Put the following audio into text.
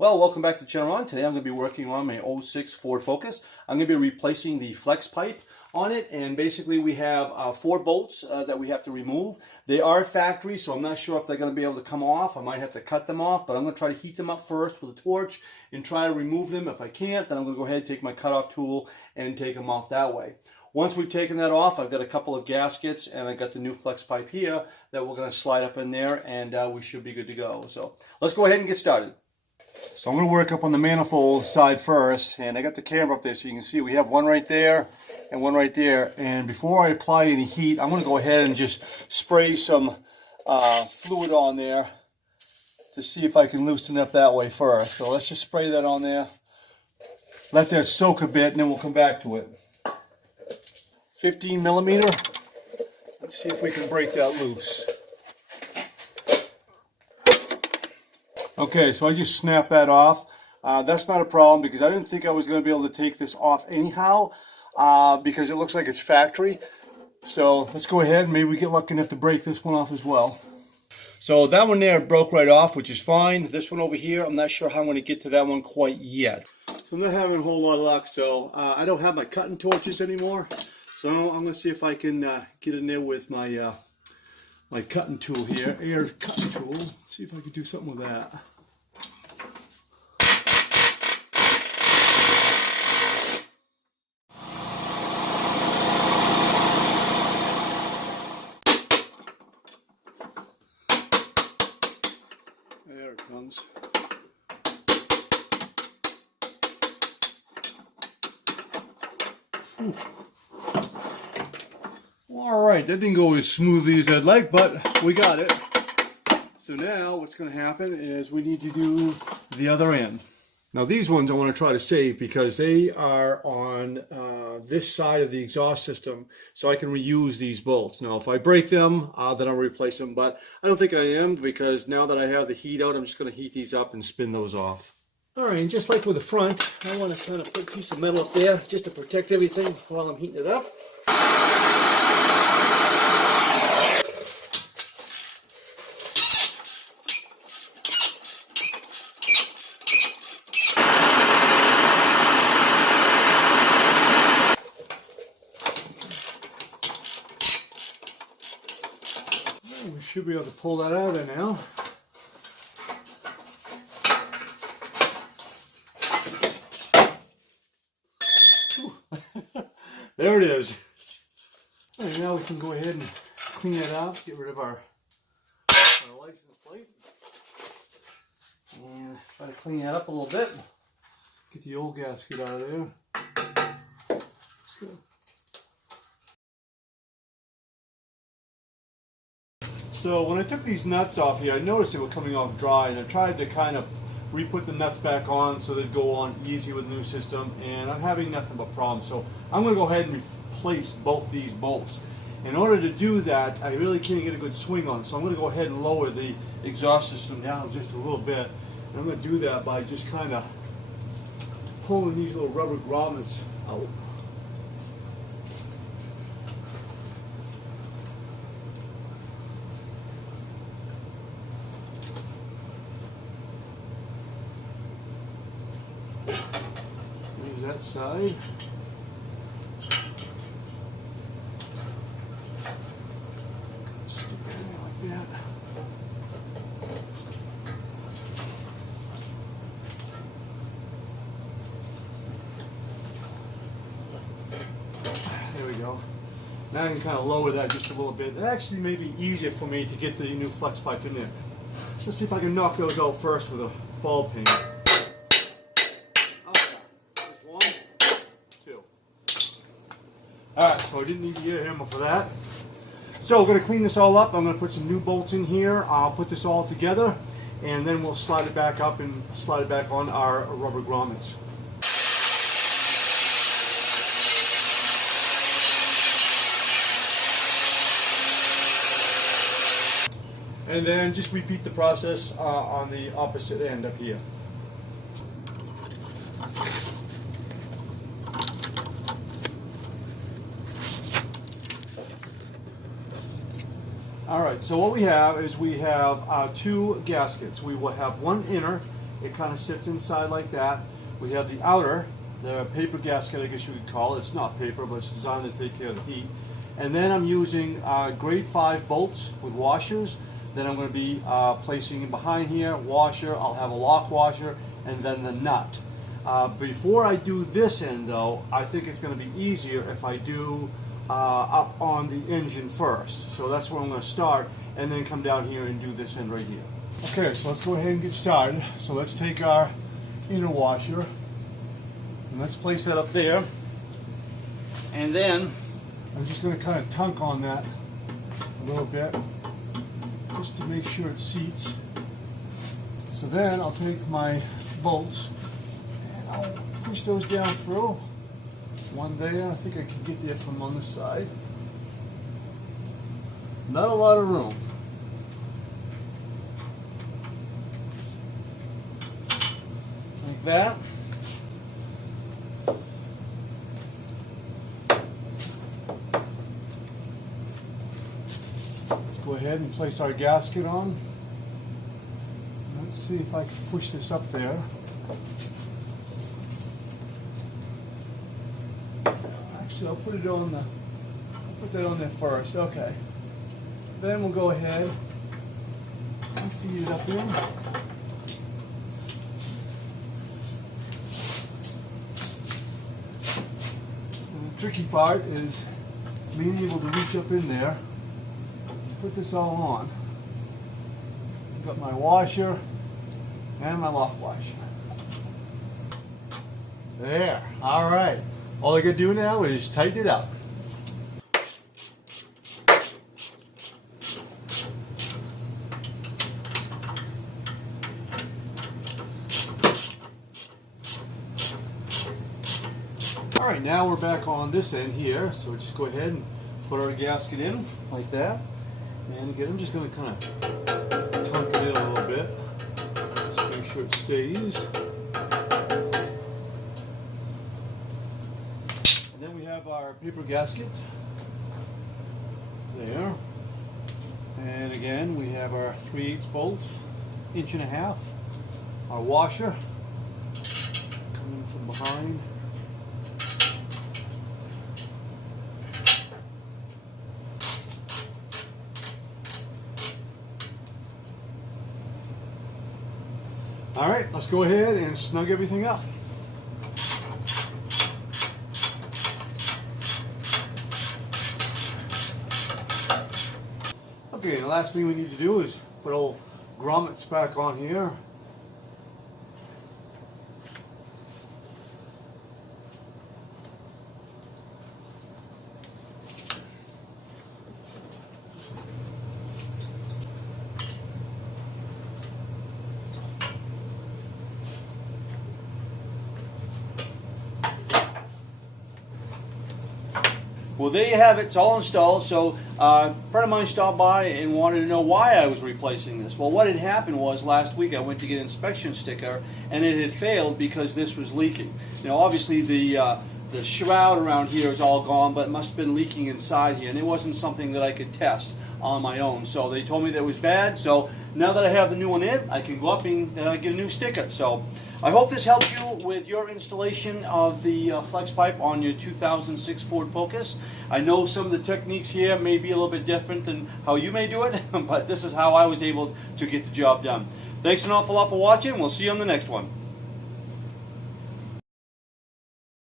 Well, welcome back to Channel Ron. Today I'm going to be working on my '06 Ford Focus. I'm going to be replacing the flex pipe on it, and basically we have 4 bolts that we have to remove. They are factory, so I'm not sure if they're going to be able to come off. I might have to cut them off, but I'm going to try to heat them up first with a torch and try to remove them. If I can't, then I'm going to go ahead and take my cutoff tool and take them off that way. Once we've taken that off, I've got a couple of gaskets and I got the new flex pipe here that we're going to slide up in there, and we should be good to go. So let's go ahead and get started. So I'm going to work up on the manifold side first, and I got the camera up there so you can see we have one right there and one right there. And before I apply any heat, I'm going to go ahead and just spray some fluid on there to see if I can loosen it up that way first. So let's just spray that on there, let that soak a bit, and then we'll come back to it. 15 millimeter. Let's see if we can break that loose. Okay, so I just snapped that off. That's not a problem because I didn't think I was going to be able to take this off anyhow because it looks like it's factory. So let's go ahead and maybe we get lucky enough to break this one off as well. So that one there broke right off, which is fine. This one over here, I'm not sure how I'm going to get to that one quite yet. So I'm not having a whole lot of luck. So I don't have my cutting torches anymore. So I'm going to see if I can get in there with my my cutting tool here, air cutting tool. See if I can do something with that. There it comes. Whew. Alright, that didn't go as smoothly as I'd like, but we got it. So now what's going to happen is we need to do the other end. Now these ones I want to try to save because they are on this side of the exhaust system, so I can reuse these bolts. Now if I break them, then I'll replace them, but I don't think I am because now that I have the heat out, I'm just going to heat these up and spin those off. Alright, and just like with the front, I want to kind of put a piece of metal up there just to protect everything while I'm heating it up. We should be able to pull that out of there now. There it is. And now we can go ahead and clean that out, get rid of our license plate. And try to clean that up a little bit. Get the old gasket out of there. Let's go. So when I took these nuts off here, I noticed they were coming off dry, and I tried to kind of re-put the nuts back on so they'd go on easy with the new system, and I'm having nothing but problems. So I'm going to go ahead and replace both these bolts. In order to do that, I really can't get a good swing on, so I'm going to go ahead and lower the exhaust system down just a little bit. And I'm going to do that by just kind of pulling these little rubber grommets out. That side. Stick that in there like that. There we go. Now I can kind of lower that just a little bit. It actually may be easier for me to get the new flex pipe in there. Let's see if I can knock those out first with a ball peen. Alright, so I didn't need to get a hammer for that. So we're going to clean this all up. I'm going to put some new bolts in here. I'll put this all together, and then we'll slide it back up and slide it back on our rubber grommets. And then just repeat the process on the opposite end up here. All right, so what we have is we have 2 gaskets. We will have one inner It kind of sits inside like that. We have the outer, the paper gasket, I guess you could call it. It's not paper, but it's designed to take care of the heat. And then I'm using grade 5 bolts with washers. Then I'm going to be placing in behind here, washer. I'll have a lock washer, and then the nut. Before I do this end though, I think it's going to be easier if I do up on the engine first. So that's where I'm going to start, and then come down here and do this end right here. Okay, so let's go ahead and get started. So let's take our inner washer, and let's place that up there. And then I'm just going to kind of tunk on that a little bit, just to make sure it seats. So then I'll take my bolts and I'll push those down through. One there, I think I can get there from on this side. Not a lot of room. Like that. Let's go ahead and place our gasket on. Let's see if I can push this up there. Actually, I'll put that on there first. Okay. Then we'll go ahead and feed it up in. And the tricky part is being able to reach up in there and put this all on. I've got my washer and my lock washer. There. All right. All I got to do now is tighten it up. All right, now we're back on this end here, so just go ahead and put our gasket in like that. And again, I'm just going to kind of tunk it in a little bit, just make sure it stays. And then we have our paper gasket there. And again, we have our 3/8 bolt, 1.5 inch. Our washer coming from behind. All right, let's go ahead and snug everything up. Okay, the last thing we need to do is put old grommets back on here. Well, there you have it. It's all installed. So a friend of mine stopped by and wanted to know why I was replacing this. Well, what had happened was last week I went to get an inspection sticker, and it had failed because this was leaking. You know, obviously the shroud around here is all gone, but it must have been leaking inside here, and it wasn't something that I could test on my own. So they told me that it was bad. So now that I have the new one in, I can go up and get a new sticker. So I hope this helps you with your installation of the flex pipe on your 2006 Ford Focus. I know some of the techniques here may be a little bit different than how you may do it, but this is how I was able to get the job done. Thanks an awful lot for watching. We'll see you on the next one.